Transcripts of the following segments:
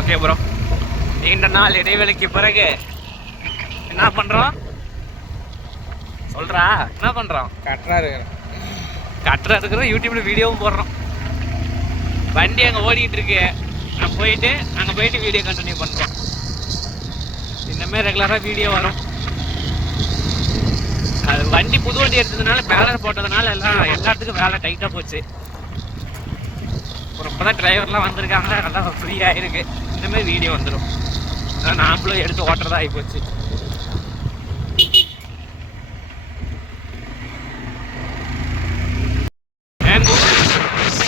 Okay bro, நீண்ட நாள் இடைவெளிக்கு பிறகு என்ன பண்ணுறோம் சொல்கிறா? என்ன பண்ணுறோம்? கட்டுறா இருக்கிறோம், யூடியூப்பில் வீடியோவும் போடுறோம். வண்டி அங்கே ஓடிக்கிட்டு இருக்கு, நான் போயிட்டு அங்கே போயிட்டு வீடியோ கண்டினியூ பண்ணுறோம். இந்தமாதிரி ரெகுலராக வீடியோ வரும். அது வண்டி புது வண்டி எடுத்ததுனால பேலர் போட்டதுனால எல்லாத்துக்கும் வேலை டைட்டாக போச்சு. இப்போ தான் டிரைவர்லாம் வந்திருக்காங்க, நல்லா ஃப்ரீயாக இருக்கு. இந்தமாதிரி வீடியோ வந்துடும். அதான் நாமளும் எடுத்து ஓட்டுறதா ஆகி போச்சு.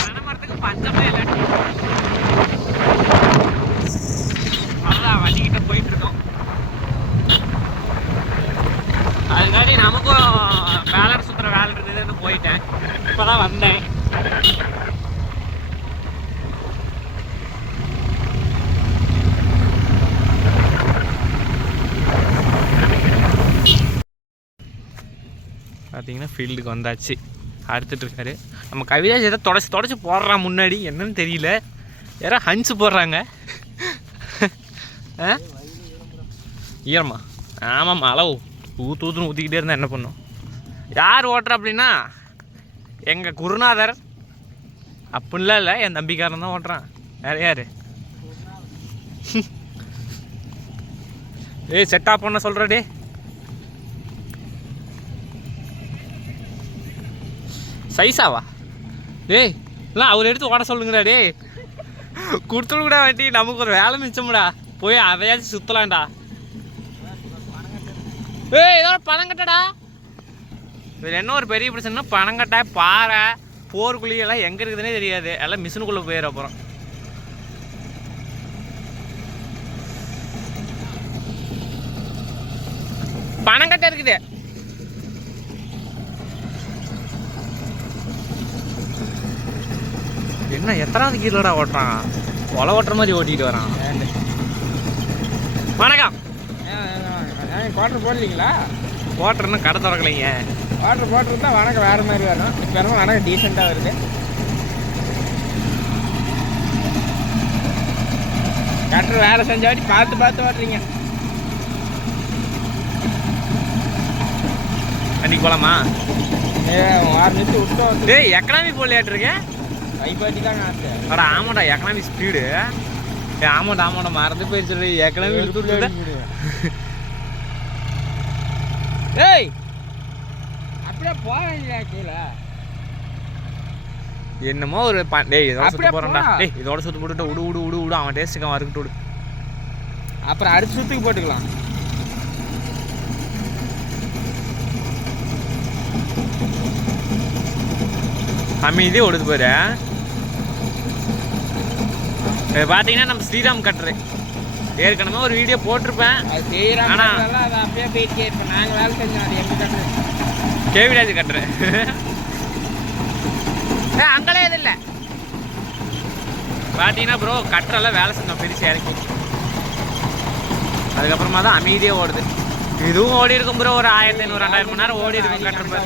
பனைமரத்துக்கு பஞ்சமே இல்லை. அதான் வண்டிக்கிட்ட போயிட்டு இருக்கோம். அதுக்காண்டி நமக்கும் பேலர் சுற்றுற வேலை இருந்ததுன்னு போயிட்டேன். இப்போதான் வந்தேன். பார்த்தீங்கன்னா ஃபீல்டுக்கு வந்தாச்சு. அறுத்துட்ருக்காரு நம்ம கவிதாஜ். எதை தொடச்சி போடுறான் முன்னாடி, என்னன்னு தெரியல. யாரோ ஹன்ஸ் போடுறாங்க. ஈரமா? ஆமாம், மழை ஊற்றுன்னு ஊற்றிக்கிட்டே இருந்தால் என்ன பண்ணும்? யார் ஓட்டுறா அப்படின்னா எங்கள் குருநாதர். அப்படின்லாம் இல்லை, என் தம்பிக்காரன் தான் ஓட்டுறான். வேறு யார்? ஏய் செட்டா பண்ண சொல்கிறடே. சைஸாவா? டேய் இல்லை, அவர் எடுத்து ஓட சொல்லுங்கடா. டே கொடுத்துட கூட வண்டி, நமக்கு ஒரு வேலை மிச்சம்டா. போய் அதையாச்சும் சுற்றலாம்டா. ஏய் இதோட பணங்கட்டடா. இதில் என்ன ஒரு பெரிய பிரச்சனைனா, பணங்கட்டை பாறை போர்க்குழியெல்லாம் எங்கே இருக்குதுன்னே தெரியாது. எல்லாம் மிஷினுக்குள்ளே போயிடும். அப்புறம் பணங்கட்டை இருக்குது. என்ன எத்தனாவது கீழடா ஓட்டுறான்? கொலை ஓட்டுற மாதிரி ஓட்டிகிட்டு வரான். வணக்கம். குவார்டர் போடலீங்களா? குவார்டர்னு கடை திறக்கலைங்க. குவார்டர் போட்டுருந்தா வணக்கம் வேறு மாதிரி வரும். இப்போ வணக்கம் டீசெண்டாக வருது. கட்டுற வேலை செஞ்சாட்டி பார்த்து ஓட்டுறீங்க. அன்றைக்கி போகலாமா? 6 நிமிஷம் விட்டோம். டேய் எக்கனாமி போடலையாட்டிருக்கேன். கைப்பாட்டி தான் ஆச்சு. அட ஆமாண்டா, எக்கனாமி ஸ்பீடு. ஆமாண்டா மறந்து போயிடுச்சு. எக்கனாமி எடுத்து ஏய் அப்படியே போக வேண்டியதா கீழே? என்னமோ ஒரு டேய் இதோட சுற்று போகிறோம்டா. டேய் இதோட சுற்று போட்டுட்டு விடு அவன் டேஸ்ட்டுக்கு அவன் இருக்கட்டும். விடு, அப்புறம் அடுத்த சுற்றுக்கு போட்டுக்கலாம். அமைதியே ஓடுது போயிரு. பார்த்தீங்கன்னா நம்ம ஸ்ரீராம் கட்டுரு ஏற்கனவே ஒரு வீடியோ போட்டிருப்பேன். அது செய்யறாங்க, ஆனால் அது அப்படியே போயிட்டு இப்போ நாங்கள் வேலை செஞ்சோம். அது எங்கே கட்டுரு? கேவிராஜ் கட்டுரு. அங்கெல்லாம் எதுவும் இல்லை. பார்த்தீங்கன்னா ப்ரோ கட்டுறெல்லாம் வேலை செஞ்சோம் பிரித்து இறக்கி. அதுக்கப்புறமா தான் அமைதியாக ஓடுது. இதுவும் ஓடி இருக்கும் ப்ரோ. ஒரு 1500-2000 மணி நேரம் ஓடி இருக்கும் கட்டுறப்ப.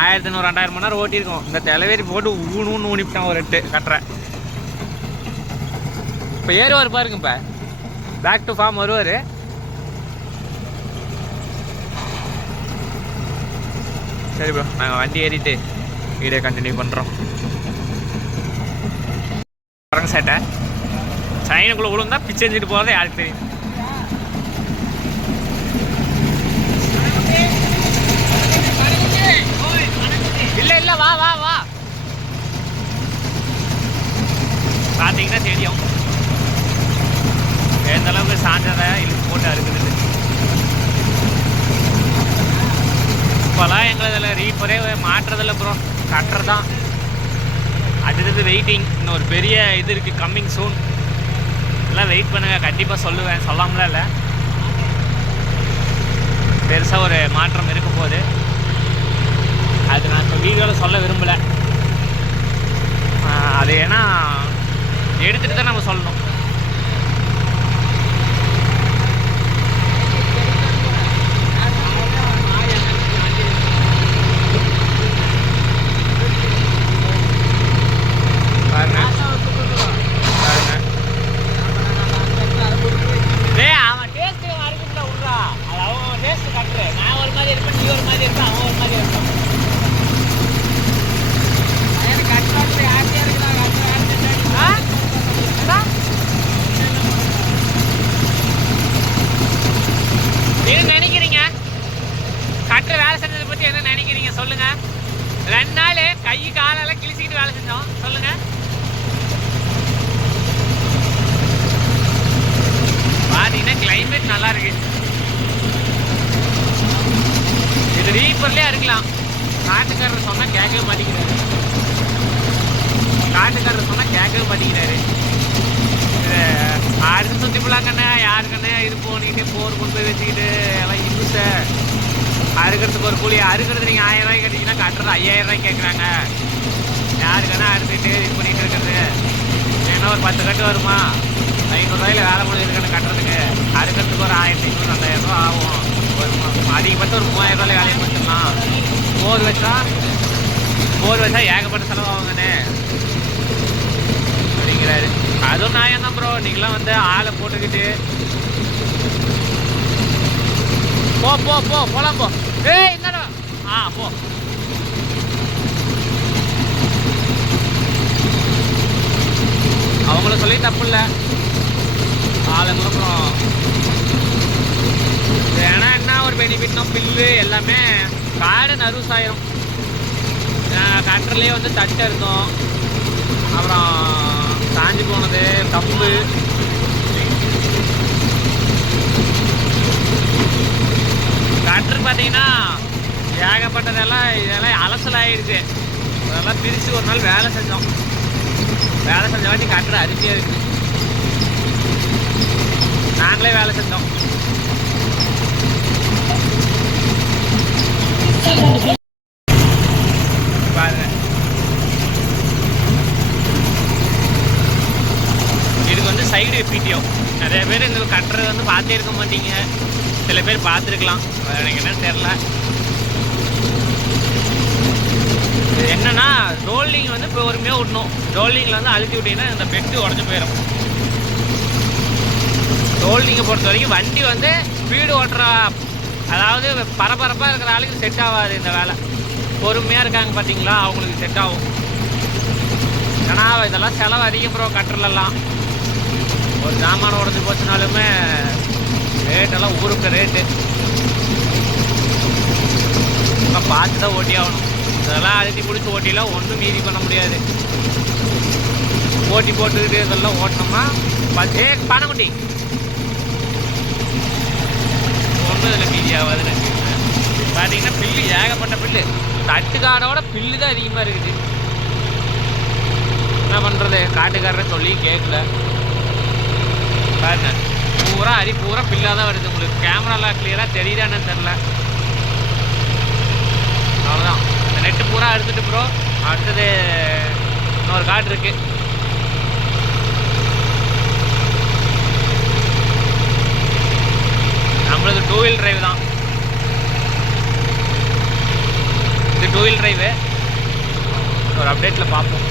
1500-2000 மணி நேரம் ஓட்டியிருக்கோம். இந்த தலைவேரி போட்டு ஊன்னு ஊனிப்பிட்டான் ஒரு 8 கட்டுறேன். இப்போ ஏறுவார் பாருங்க. இப்போ பேக் டு ஃபார்ம் வருவார். சரி ப்ரோ, நாங்கள் வண்டி ஏறிட்டு வீடியோ கண்டினியூ பண்ணுறோம். பரங்க சேட்டை சைனுக்குள்ளே விழுந்தா பிச்சை செஞ்சுட்டு போகிறதே யாருக்கு தெரியும். இல்லை வா பார்த்தீங்கன்னா தெரியும் எந்த அளவுக்கு சாஞ்சதை இழுத்து போட்டு அறுக்குது. இப்போலாம் எங்களதில் ரீப்பரே மாற்றுறதில்ல ப்ரோ, கட்டுறது தான். அடுத்தது வெயிட்டிங். இன்னும் ஒரு பெரிய இது இருக்குது, கம்மிங் சூன். எல்லாம் வெயிட் பண்ணுங்கள், கண்டிப்பாக சொல்லுவேன். சொல்லாமலாம் இல்லை, பெருசாக ஒரு மாற்றம் இருக்க போகுது. அது நான் இப்போ வீடியோவில் சொல்ல விரும்பலை. அது ஏன்னா எடுத்துகிட்டு தான் நம்ம சொல்லணும். பாருங்க நல்லா இருக்கு. இது ரீப்பர்லேயே இருக்கலாம். காட்டுக்காரர் சொன்னால் கேட்கவே மாட்டேங்கிறாரு. காட்டுக்காரர் சொன்னால் கேட்கவே மாட்டேங்கிறாரு. இது அடுத்து சுற்றி போலாங்கண்ணே, யாருக்கண்ணே இது போனிக்கிட்டு போர் கொண்டு போய் வச்சுக்கிட்டு எல்லாம் யூஸ அறுக்கிறதுக்கு ஒரு கூலி. அறுக்கிறது நீங்கள் 1000 ரூபாய்க்கு கட்டிங்கன்னா கட்டுறது 5000 ரூபாய்க்கு கேட்குறாங்க. யாருக்கண்ணா அறுத்துட்டு இது பண்ணிட்டு இருக்கிறது? ஏன்னா ஒரு 10 கட்டு வருமா, 500 ரூபாயில் வேலை முடிஞ்சிருக்குன்னு கட்டுறதுக்கு. அறுக்கிறதுக்கு ஒரு 1500 2000 ரூபா ஆகும். ஒரு அதிகபட்சம் ஒரு 3000 ரூபாயில் வேலையை முடிச்சிடலாம். போர் வச்சா ஏகப்பட்ட செலவாகுங்கண்ணே அப்படிங்கிறாரு. அதுவும் நியாயம் தான் ப்ரோ. நீங்களாம் வந்து ஆளை போட்டுக்கிட்டு போலாம் போ. ஏய் என்னடா போ. அவங்கள சொல்லி தப்பு இல்லை, ஆளுங்களும். ஏன்னா என்ன ஒரு பெனிஃபிட்னா பில்லு எல்லாமே காடு நர்வஸ் ஆயிரும். கட்டர்லேயே வந்து தட்டை இருக்கும், அப்புறம் சாஞ்சி போனது கம்பு. கட்டர் பார்த்தீங்கன்னா ஏகப்பட்டதெல்லாம் இதெல்லாம் அலசல் ஆகிடுச்சு. அதெல்லாம் பிரித்து ஒரு நாள் வேலை செஞ்ச வாட்டி கட்டர் அரிசியாக இருக்கு. நாங்களே வேலை செஞ்சோம். பாருங்க, இதுக்கு வந்து சைடு பிடிஓ. நிறைய பேர் இந்த கட்டுறது வந்து பார்த்தே இருக்க மாட்டீங்க, சில பேர் பார்த்துருக்கலாம், எனக்கு என்னன்னு தெரில. இது என்னன்னா ரோலிங் வந்து பொறுமையாக விடணும். ரோலிங்கில் வந்து அழுத்தி விட்டீங்கன்னா இந்த பெட்டு உடஞ்சி போயிடும். ரோலிங்கை பொறுத்த வரைக்கும் வண்டி வந்து ஸ்பீடு ஓட்டுற, அதாவது பரபரப்பாக இருக்கிற ஆளுக்கு செட் ஆகாது இந்த வேலை. பொறுமையாக இருக்காங்க பார்த்தீங்களா, அவங்களுக்கு செட் ஆகும். ஏன்னா இதெல்லாம் செலவு அதிகம் ப்ரோ. கட்டர்லாம் ஒரு ஜாமான் உடஞ்சி போச்சுனாலுமே ரேட்டெல்லாம் ஊருக்கு ரேட்டு. பார்த்து தான் ஓட்டி ஆகணும். இதெல்லாம் அழுத்தி பிடிச்சி ஓட்டிலாம் ஒன்றும் மீதி பண்ண முடியாது. ஓட்டி போட்டுக்கிட்டு இதெல்லாம் ஓட்டினோம்னா பணக்குட்டி ஒன்றும் இதில் மீதி ஆகாதுன்னு பார்த்தீங்கன்னா. பில்லு ஏகப்பட்ட பில்லு, தட்டுக்காடோட பில்லு தான் அதிகமாக இருக்குது. என்ன பண்ணுறது, காட்டுக்காரரை சொல்லி கேட்கல. பாருங்க, பூரா பில்லாக தான் வருது. உங்களுக்கு கேமராவில் கிளியராக தெரியுதான்னு தெரில. அவ்வளோதான். அந்த நெட்டு பூரா எடுத்துட்டு ப்ரோ. அடுத்தது இன்னொரு காடு இருக்குது. நம்மளுக்கு 2 வீல் டிரைவ் தான். இது 2 வீல் டிரைவு. ஒரு அப்டேட்டில் பார்ப்போம்.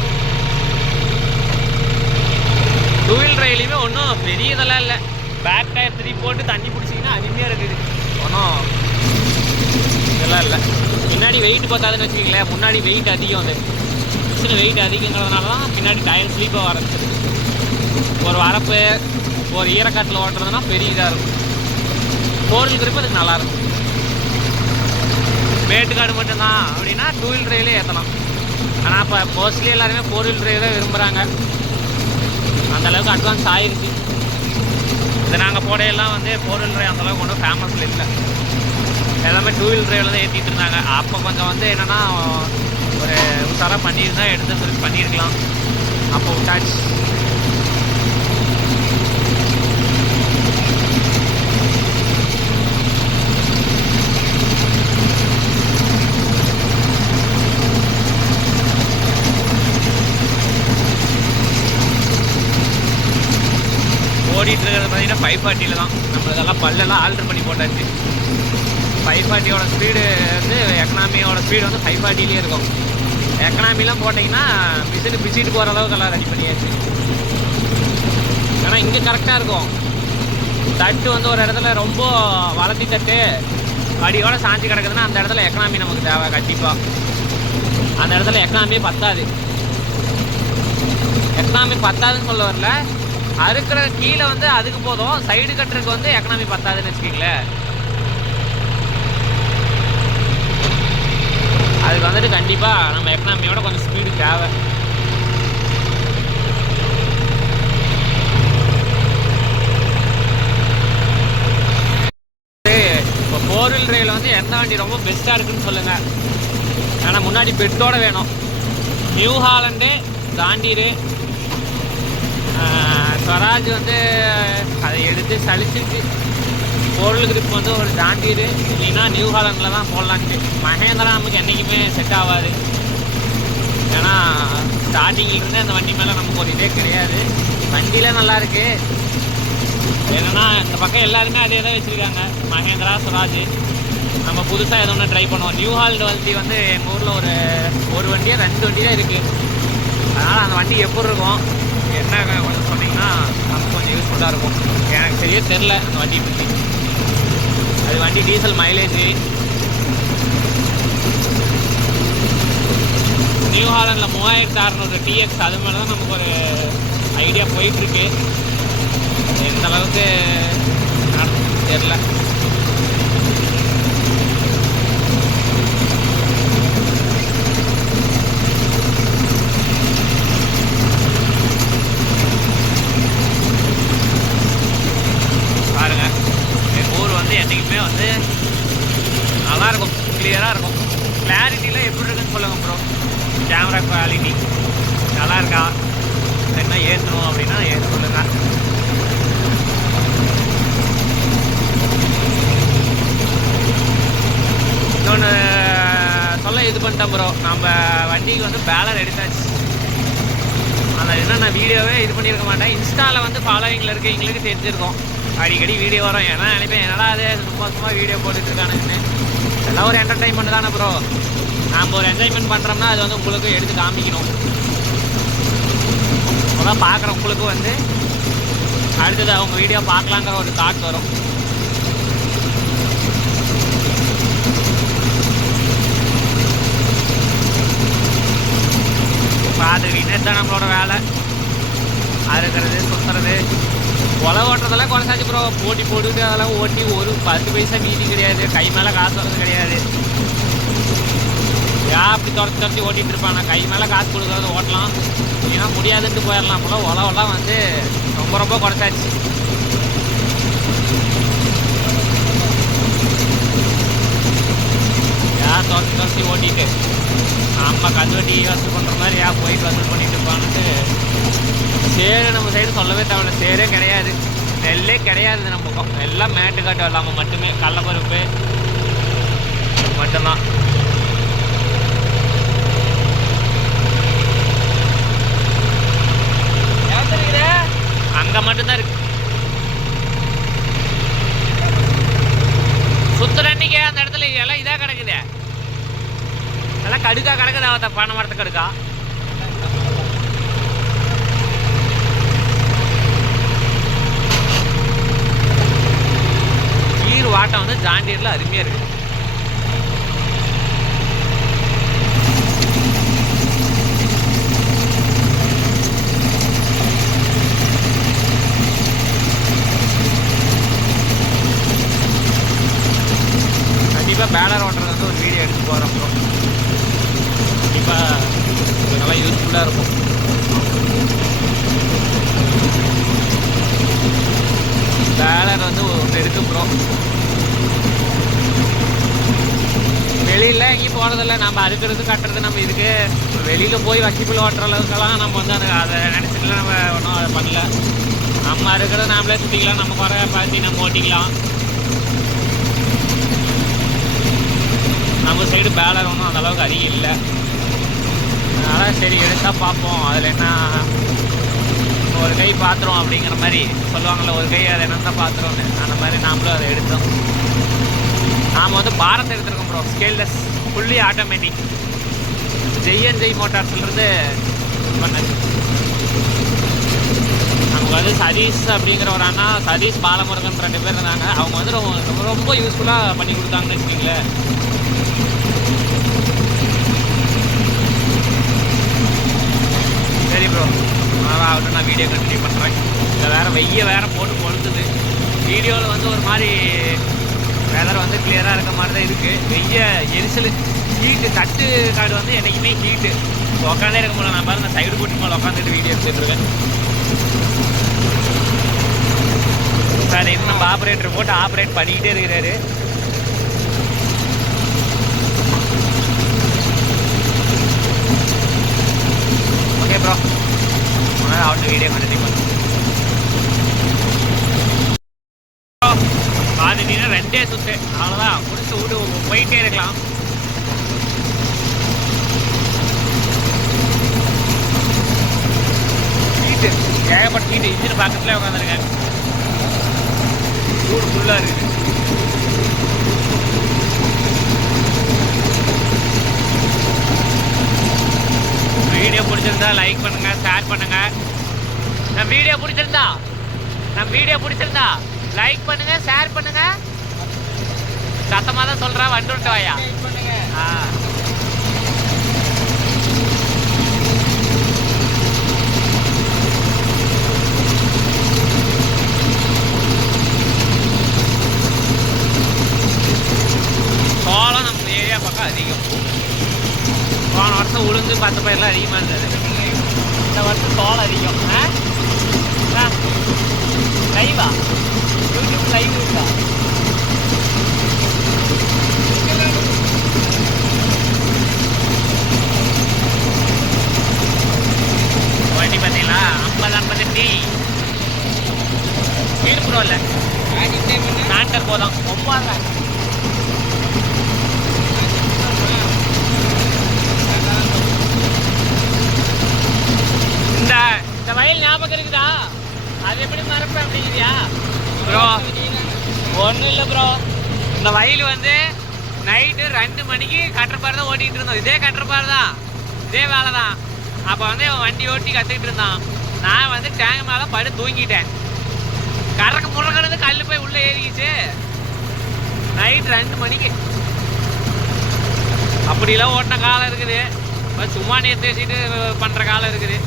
2 வீல் டிரைவ்லையுமே ஒன்றும் பெரிய இதெல்லாம் இல்லை. பேக் டயர் 3 போட்டு தண்ணி பிடிச்சிங்கன்னா அருமையாக இருக்குது. ஒன்றும் இதெல்லாம் இல்லை. பின்னாடி வெயிட் பார்த்தாதுன்னு வச்சுக்கிங்களேன். முன்னாடி வெயிட் அதிகம், அது மிஷின் வெயிட் அதிகங்கிறதுனால தான் பின்னாடி டயர் ஸ்லீப்பாக ஆரம்பிச்சிது. ஒரு வரப்பு ஒரு ஈரக்காட்டில் ஓட்டுறதுனா பெரிய இதாக இருக்கும். 4 வீல் கிரிப் அதுக்கு நல்லாயிருக்கும். மேட்டுக்காடு மட்டும்தான் அப்படின்னா 2 வீல் டிரைவ்லேயே ஏற்றலாம். ஆனால் இப்போ மோஸ்ட்லி எல்லாருமே 4 வீல் டிரைவ் தான் விரும்புகிறாங்க. அந்தளவுக்கு அட்வான்ஸ் ஆகிருச்சு. இதை நாங்கள் போடையெல்லாம் வந்து 4 வீல் டிரைவ் அந்தளவுக்கு ஒன்றும் ஃபேமஸில் இல்லை. எல்லாமே 2 வீல் டிரைவில் தான் ஏற்றிட்டு இருந்தாங்க. அப்போ கொஞ்சம் வந்து என்னென்னா ஒரு உஷாராக பண்ணியிருந்தா எடுத்து பண்ணியிருக்கலாம். அப்போ விட்டாச்சு. ஓடிட்டு இருக்கிறது பார்த்தீங்கன்னா 540 தான். நம்ம இதெல்லாம் பல்லெல்லாம் ஆல்ட்ரு பண்ணி போட்டாச்சு. 540யோட ஸ்பீடு வந்து எக்கனாமியோட ஸ்பீடு வந்து 540லேயே இருக்கும். எக்கனாமிலாம் போட்டிங்கன்னா மிஷினு பிச்சுட்டு போகிற அளவுக்கு எல்லாம் ரெடி பண்ணியாச்சு. ஏன்னா இங்கே கரெக்டாக இருக்கும். தட்டு வந்து ஒரு இடத்துல ரொம்ப வளர்த்தி தட்டு அடியோட சாஞ்சி கிடக்குதுன்னா அந்த இடத்துல எக்கனாமி நமக்கு தேவை கண்டிப்பாக. அந்த இடத்துல எக்கனாமியே பத்தாது. எக்கனாமி பத்தாதுன்னு சொல்ல வரல, அறுக்கிற கீழே வந்து அதுக்கு போதும். சைடு கட்டுறதுக்கு வந்து எக்கனாமி பத்தாதுன்னு வச்சுக்கிங்களேன். அதுக்கு வந்துட்டு கண்டிப்பாக நம்ம எக்கனாமியோட கொஞ்சம் ஸ்பீடு தேவை. வண்டி ரொம்ப பெஸ்ட்டாக இருக்குன்னு சொல்லுங்கள். ஏன்னா முன்னாடி பெட்டோட வேணும். நியூ ஹாலண்டு, ஜாண்டீரு, ஸ்வராஜ் வந்து அதை எடுத்து சலிச்சிருக்கு. பொருள் கிரிப் வந்து ஒரு ஜாண்டீரு இல்லைன்னா நியூ ஹாலண்டில் தான் போடலான்ட்டு. மகேந்திரா நமக்கு என்றைக்குமே செட் ஆகாது. ஏன்னா ஸ்டார்டிங்கிலிருந்து அந்த வண்டி மேலே நமக்கு ஒரு இதே கிடையாது. வண்டியில் நல்லாயிருக்கு. என்னென்னா இந்த பக்கம் எல்லாருமே அதே தான் வச்சுருக்காங்க, மகேந்திரா, ஸ்வராஜ். நம்ம புதுசாக எது ஒன்று ட்ரை பண்ணுவோம். நியூ ஹாலண்ட் வண்டி வந்து எங்கள் ஊரில் ஒரு வண்டியாக 2 வண்டி தான் இருக்குது. அதனால் அந்த வண்டி எப்படி இருக்கும் என்ன கொஞ்சம் சொன்னீங்கன்னா நமக்கு கொஞ்சம் யூஸ்ஃபுல்லாக இருக்கும். எனக்கு சரியே தெரில அந்த வண்டியை பற்றி. அது வண்டி டீசல் மைலேஜு. நியூ ஹாலண்டில் 3600 TX அது மேலே தான் நமக்கு ஒரு ஐடியா போயிட்டுருக்கு. எந்த அளவுக்கு நடந்து தெரில. பாருங்க, எங்கள் ஊர் வந்து என்றைக்குமே வந்து நல்லாயிருக்கும், கிளியராக இருக்கும். கிளாரிட்டியில் எப்படி இருக்குன்னு சொல்லுங்கள் ப்ரோ. கேமரா குவாலிட்டி நல்லா இருக்கா, என்ன ஏற்றணும் அப்படின்னா சொல்லுங்கள். இன்னொன்று சொல்ல இது பண்ணிட்டேன் ப்ரோ. நம்ம வண்டிக்கு வந்து பேலர் எடுத்தாச்சு. அந்த இன்னும் நான் வீடியோவே இது பண்ணியிருக்க மாட்டேன். இன்ஸ்டாவில் வந்து ஃபாலோவிங்கில் இருக்கவங்களுக்கு தெரிஞ்சிருக்கோம். அடிக்கடி வீடியோ வரும். ஏன்னா நினைப்பேன் என்னடா அது சும்மா வீடியோ போட்டுட்ருக்கானுங்கன்னு. எல்லாம் ஒரு என்டர்டைன்மெண்ட் தானே ப்ரோ. நம்ம ஒரு என்ஜாய்மெண்ட் பண்ணுறோம்னா அது வந்து உங்களுக்கு எடுத்து காமிக்கணும். அப்போதான் பார்க்குற உங்களுக்கு வந்து அடுத்தது அவங்க வீடியோ பார்க்கலாங்கிற ஒரு தாட் வரும். பார்த்துக்கிட்டே தான் நம்மளோட வேலை. அறுக்கிறது, சுற்றுறது, கொலை ஓட்டுறதெல்லாம் குறைச்சாச்சு ப்ரோ. போட்டி போட்டுக்கிட்டு அதெல்லாம் ஓட்டி ஒரு 10 பைசா மீதி கிடையாது. கை மேலே காசு வர்றது கிடையாது. அப்படி துரத்தி ஓட்டிகிட்டு இருப்பாங்க. கை மேலே காசு கொடுக்குறது ஓட்டலாம், ஏன்னா முடியாதுன்ட்டு போயிடலாம். போல உழவெல்லாம் வந்து ரொம்ப குறைச்சாச்சு. துரத்தி ஓட்டிட்டு நம்ம கல்வெட்டி வசூல் பண்ணுற மாதிரி போயிட்டு வசூல் பண்ணிட்டு இருப்பாங்கன்ட்டு. சேரு நம்ம சைடு சொல்லவே தேவையில்ல. சேரே கிடையாது, நெல்லே கிடையாது நம்ம பக்கம். எல்லாம் மேட்டுக்காட்டு இல்லாமல் மட்டுமே கடலப்பருப்பு மட்டும்தான். அங்கே மட்டும்தான் இருக்கு. சுத்துற அன்னைக்கு அந்த இடத்துல எல்லாம் இதாக கிடக்குது. எல்லாம் கடுக்கா கிடக்குதா, பனை மரத்து கடுக்கா. கீர் வாட்டம் வந்து ஜாண்டீரில் அருமையாக இருக்குது. கண்டிப்பாக பேலர் ஓட்டுறது வந்து ஒரு வீடியோ எடுத்து போகிறோம் ப்ரோ. கண்டிப்பாக நல்லா யூஸ்ஃபுல்லாக இருக்கும். பேலர் வந்து ஒன்று இருக்குது ப்ரோ. வெளியில் எங்கேயும் போகிறதில்ல. நம்ம அறுக்கிறது கட்டுறது நம்ம இதுக்கு வெளியில் போய் வக்கிப்பில் ஓட்டுற அளவுக்கெல்லாம் நம்ம வந்து அதை நினச்சிட்டுல நம்ம ஒன்றும் அதை பண்ணல. நம்ம அறுக்கிறத நாமளே சுற்றிக்கலாம். நம்ம குறை பார்த்து நம்ம ஓட்டிக்கலாம். நம்ம சைடு பேலர் ஒன்றும் அந்தளவுக்கு அதிகம் இல்லை. அதனால் சரி எடுத்தால் பார்ப்போம். அதில் என்ன ஒரு கை பாத்திரம் அப்படிங்கிற மாதிரி சொல்லுவாங்கள்ல, ஒரு கை அதை என்னென்ன பாத்திரம்னு. அந்த மாதிரி நாமளும் அதை எடுத்தோம். நாம் வந்து பாரத்தை எடுத்துருக்கோம் ப்ரோ. ஸ்கேல்லெஸ், ஃபுல்லி ஆட்டோமேட்டிக். ஜெய் மோட்டார்ஸ்லேருந்து பண்ணது. நமக்கு வந்து சதீஷ் அப்படிங்கிற ஒரு அண்ணா, சதீஷ் பாலமுருகன் 2 பேர் இருந்தாங்க. அவங்க வந்து ரொம்ப யூஸ்ஃபுல்லாக பண்ணி கொடுத்தாங்கன்னு வச்சுக்கிங்களேன். சரி ப்ரோ, ஆகட்டும். நான் வீடியோ கண்டினியூ பண்ணுறேன். இல்லை வேறு போட்டு கொளுத்துது. வீடியோவில் வந்து ஒரு மாதிரி வெதர் வந்து கிளியராக இருக்க மாதிரி தான் இருக்குது. எரிசல், ஹீட்டு, தட்டு காடு வந்து என்றைக்குமே ஹீட்டு. உட்காந்தே இருக்க முடியல. நான் பாருங்க சைடு போட்டு மேலே உட்காந்துட்டு வீடியோ எடுத்துகிட்ருக்கேன். சார் இன்னும் நம்ம ஆப்ரேட்டர் போட்டு ஆப்ரேட் பண்ணிக்கிட்டே இருக்கிறாரு. ப்ரோ அவன் வீடியோ கண்டினியூ பண்ணும் பாதினா 2 சுத்து அவ்வளோதான் முடிச்சு விடு போயிட்டே இருக்கலாம். ஹீட்டு ஏகப்பட்ட ஹீட்டு இன்ஜின் பக்கத்துல உட்காந்துருக்கேன். சூடு ஃபுல்லாக இருக்குது. வீடியோ பிடிச்சிருந்தா லைக் பண்ணுங்க, ஷேர் பண்ணுங்க. நம்ம வீடியோ பிடிச்சிருந்தா லைக் பண்ணுங்க, ஷேர் பண்ணுங்க. சத்தமாக தான் சொல்றா, வந்துட்டு வாயா. சோளம் நம்ம ஏரியா பக்கம் அதிகம். போன வருஷம் உளுந்து 10 பயிரெலாம் அதிகமாக இருந்தது. இந்த வருஷம் சோளம் அதிகம். லைவா யூடியூப் லைவ் இருக்கா? வண்டி பார்த்தீங்களா 50-50 ஈடுபடும் இல்லை நாட்கள் போதும் 9 இந்த வயல் ஞாபகம் இருக்குதா? அது எப்படி மறப்பேன் அப்படிங்கிறியா ப்ரோ? ஒன்றும் இல்லை ப்ரோ, இந்த வயல் வந்து நைட்டு 2 மணிக்கு கட்டர்பார் தான் ஓட்டிகிட்டு இருந்தோம். இதே கட்டர்பார் தான், இதே வேலை தான். அப்போ வந்து வண்டி ஓட்டி கற்றுக்கிட்டு இருந்தான். நான் வந்து டேங்க் மேலே படு தூங்கிட்டேன். கறக்க முறக்கிறது கல் போய் உள்ளே ஏறிக்கிச்சு. நைட் 2 மணிக்கு அப்படிலாம் ஓட்டின காலம் இருக்குது. சும்மா நேற்று வச்சுட்டு பண்ணுற காலம் இருக்குது.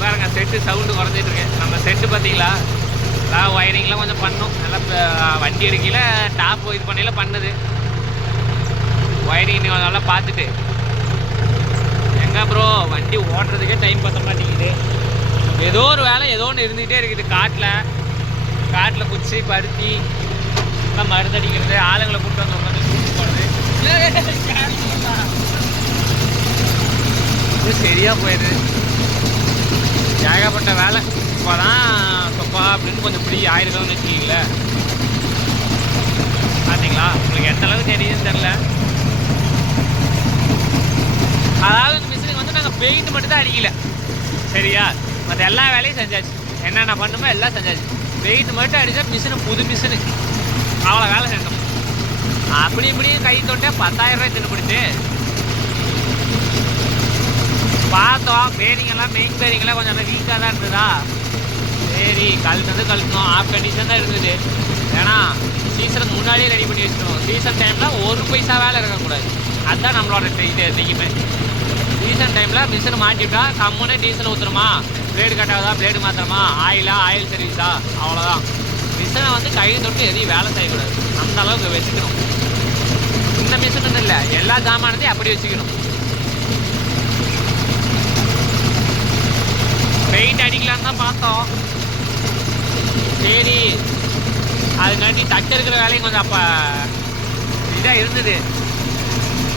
பாருங்க செட்டு சவுண்டு குறைஞ்சிட்டு இருக்கு. நம்ம செட்டு பார்த்தீங்களா, எல்லாம் ஒயரிங்லாம் கொஞ்சம் பண்ணோம். நல்லா வண்டி எடுக்கல டாப் இது பண்ணல பண்ணுது. ஒயரிங் நல்லா பார்த்துட்டு எங்கே ப்ரோ வண்டி ஓட்டுறதுக்கே டைம் பற்ற மாட்டேங்குது. ஏதோ ஒரு வேலை ஏதோ ஒன்று இருந்துக்கிட்டே இருக்குது. காட்டில் குச்சி பருத்தி எல்லாம் மருந்தடிக்கிறது, ஆளுங்களை கூப்பிட்டு வந்து உட்காந்து கூப்பிட்டு போகிறது, சரியாக போயிடுது. ஏகப்பட்ட வேலை. இப்போ தான் சொப்பா அப்படின்னு கொஞ்சம் இப்படி ஆயிருக்கணும்னு வச்சுக்கிங்களேன். பார்த்தீங்களா உங்களுக்கு எந்த அளவுக்கு தெரியுதுன்னு தெரில. அதாவது இந்த மிஷினுக்கு வந்து நாங்கள் பெயிண்ட் மட்டும் தான் அடிக்கல, சரியா? மற்ற எல்லா வேலையும் செஞ்சாச்சு. என்னென்ன பண்ணுமோ எல்லாம் செஞ்சாச்சு. பெயிண்ட் மட்டும் அடித்தா மிஷினு புது மிஷினு அவ்வளோ வேலை செஞ்சோம். அப்படி இப்படியும் கை தொட்டே 10,000 ரூபாய் தின்னுபிடிச்சு பார்த்தோம். பேரிங்கெல்லாம் மெயின் பேரிங்கெல்லாம் கொஞ்சம் நல்லா வீக்காக தான் இருந்ததா, சரி கழட்டணும். ஆஃப் கண்டிஷன் தான் இருந்தது. ஏன்னா சீசனுக்கு முன்னாடியே ரெடி பண்ணி வச்சுக்கணும். சீசன் டைமில் 1 பைசா வேலை இருக்கக்கூடாது. அதுதான் நம்மளோட இது என்றைக்குமே. சீசன் டைமில் மிஷினை மாட்டிவிட்டா கம்முன்னு டீசல் ஊற்றுறோமா, பிளேடு கட்டாவதா, பிளேடு மாத்திரமா, ஆயில் சர்வீஸா, அவ்வளோதான். மிஷினை வந்து கை தொட்டு எதையும் வேலை செய்யக்கூடாது. அந்த அளவுக்கு வச்சுக்கணும். இந்த மிஷின் இல்லை, எல்லா சாமானத்தையும் அப்படி வச்சுக்கணும். பெயிண்ட் அடிக்கலான்னு தான் பார்த்தோம். சரி அதுக்காண்டி தட்டு இருக்கிற வேலையும் கொஞ்சம் அப்போ இதாக இருந்தது.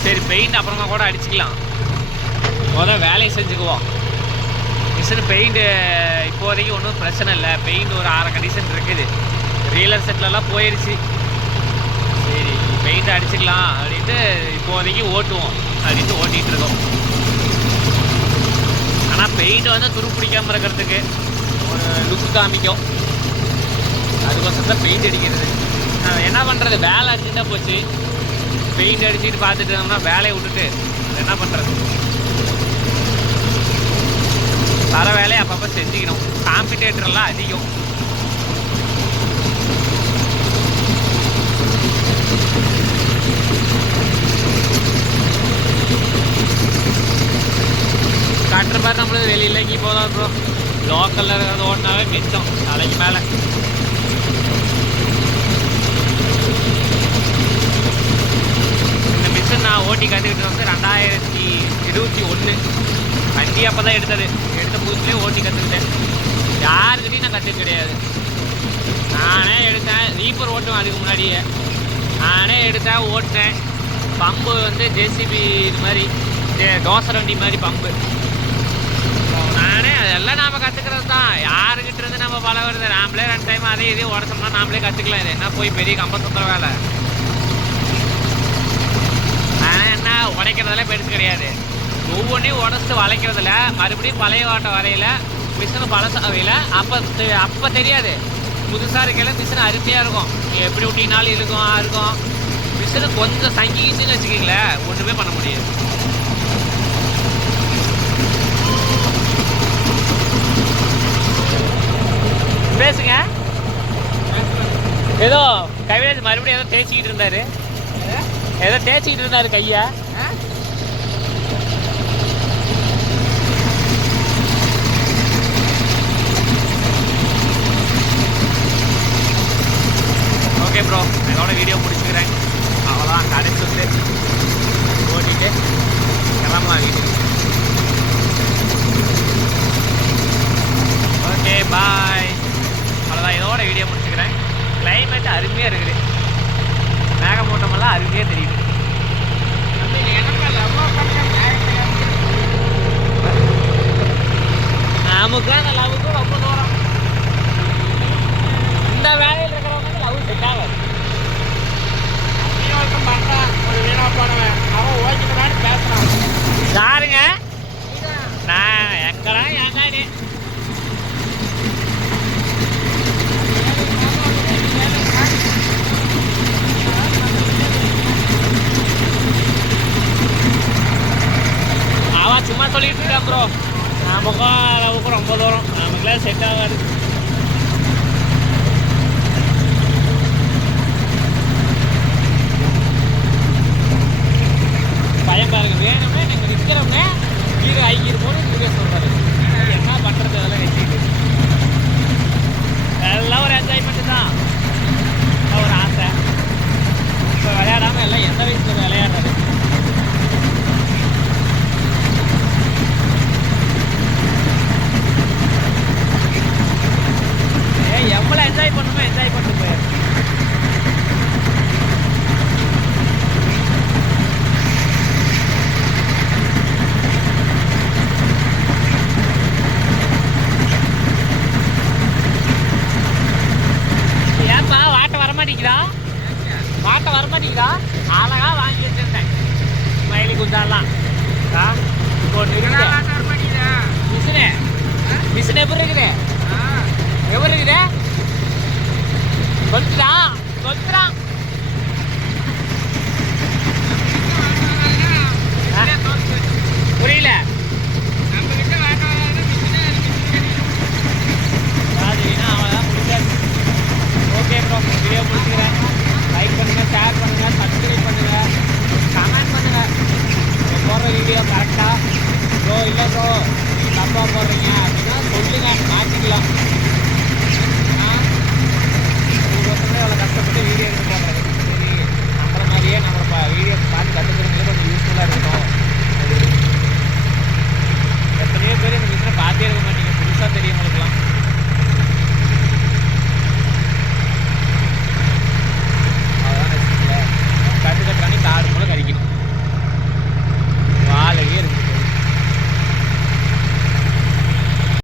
சரி பெயிண்ட் அப்புறமா கூட அடிச்சுக்கலாம், முதல் வேலையை செஞ்சுக்குவோம். மிஷின் பெயிண்ட்டு இப்போதைக்கு ஒன்றும் பிரச்சனை இல்லை. பெயிண்ட் ஒரு 6 கண்டிஷன் இருக்குது. ரீலர் செட்லலாம் போயிடுச்சு. சரி பெயிண்ட் அடிச்சுக்கலாம் அப்படின்ட்டு இப்போதைக்கு ஓட்டுவோம் அப்படின்ட்டு ஓட்டிகிட்டு இருக்கோம். ஆனால் பெயிண்ட் வந்து துரு பிடிக்காமல் இருக்கிறதுக்கு ஒரு லுக்கு காமிக்கும். அதுக்கோசரம் தான் பெயிண்ட் அடிக்கிறது. என்ன பண்ணுறது, வேலை அடிச்சுட்டா போச்சு. பெயிண்ட் அடிச்சுட்டு பார்த்துட்டு இருந்தோம்னா வேலையை விட்டுட்டு என்ன பண்ணுறது? வர வேலையை அப்பப்போ செஞ்சுக்கணும். காம்படிட்டர்லாம் அதிகம். கட்டுற மாதிரி நம்மளது வெளியில் எங்கேயும் போதும் ப்ரோ. லோக்கலில் இருக்கிறது ஓடினாவே மிச்சம் தலைக்கு மேலே. இந்த மிஷின் நான் ஓட்டி கற்றுக்கிட்டு வந்து 2021 வண்டி அப்போ தான் எடுத்த புதுசுலேயே ஓட்டி கற்றுக்கிட்டேன். யாருக்கிட்டையும் நான் கற்றுக்க கிடையாது. நானே எடுத்தேன். ரீப்பர் ஓட்டுவேன் அதுக்கு முன்னாடியே. நானே எடுத்தேன் ஓட்டினேன். பம்பு வந்து ஜேசிபி இது மாதிரி தோசை வண்டி மாதிரி பம்பு. இதெல்லாம் நாம கத்துக்கிறது தான். யாருக்கிட்ட இருந்து நம்ம பழகிறது? நாமளே 2 டைம் அதே இதே உடச்சோம்னா நாமளே கத்துக்கலாம். இது என்ன போய் பெரிய கம்பத்துற வேலை? ஆனால் என்ன உடைக்கிறதெல்லாம் பெருசு கிடையாது. ஒவ்வொன்றையும் உடச்சிட்டு வளைக்கிறதுல மறுபடியும் பழைய ஓட்ட வரையில மிஷின் பழசாவையில் அப்போ தெரியாது. புதுசாக இருக்கையில் மிஷின் அருமையாக இருக்கும். எப்படி விட்டினாலும் இருக்கும். மிஷினு கொஞ்சம் சங்கிச்சுன்னு வச்சுக்கிங்களேன், ஒன்றுமே பண்ண முடியாது. பேசுங்க. ஏதோ கவிராஜ் மறுபடியும் ஏதோ தேய்ச்சிக்கிட்டு இருந்தாரு கையை. ஓகே ப்ரோ, என்னோட வீடியோ முடிச்சுக்கிறேன். அவ்வளோதான், கடைசி வந்து ஓட்டிட்டு கிளம்பலாம் வீட்டுக்கு. Okay bye. அவ்வளோதான், இதோட வீடியோ முடிச்சுக்கிறேன். கிளைமேட் அருமையாக இருக்குது. மேகமூட்டமெல்லாம் அருமையாக தெரியுது. நமக்கு அந்த லவ்வுக்கும் ரொம்ப தூரம். இந்த வேலையில் இருக்கிறவங்க லவ் செட் ஆகாது. ஒரு வீணா போனவன் அவன் ஓய்க்கணும்னு பேசுறான். யாருங்க? நான் எங்கெல்லாம் ஏங்காடி அவன் சும்மா சொல்லிட்டு இருக்கான் ப்ரோ. நமக்கும் அளவுக்கும் ரொம்ப தூரம், நமக்குலாம் செட் ஆகாது. பயம் பாருங்க, வேணுமே நீங்கள் நிற்கிறவங்க ஹீரோ ஆகிக்கிற போது ஹீரோ சொல்கிறாரு. என்ன பண்ணுறது அதெல்லாம் வச்சுக்கிட்டு எல்லாம் ஒரு என்ஜாய்மெண்ட்டு தான், ஒரு ஆசை. இப்போ விளையாடாமல் எல்லாம் எந்த வயசுல விளையாடுறது? எவ்வளோ என்ஜாய் பண்ணுமோ என்ஜாய் பண்ணிட்டு போயிரு. ஏன்பா வாட்ட வரமாட்டேங்கிறா? அழகா வாங்கி வச்சிருந்தேன் மயிலி குந்தாலாம். மிஷின் எப்படி இருக்குது? எப்படி இருக்குது? கொத்துறான். புரியல.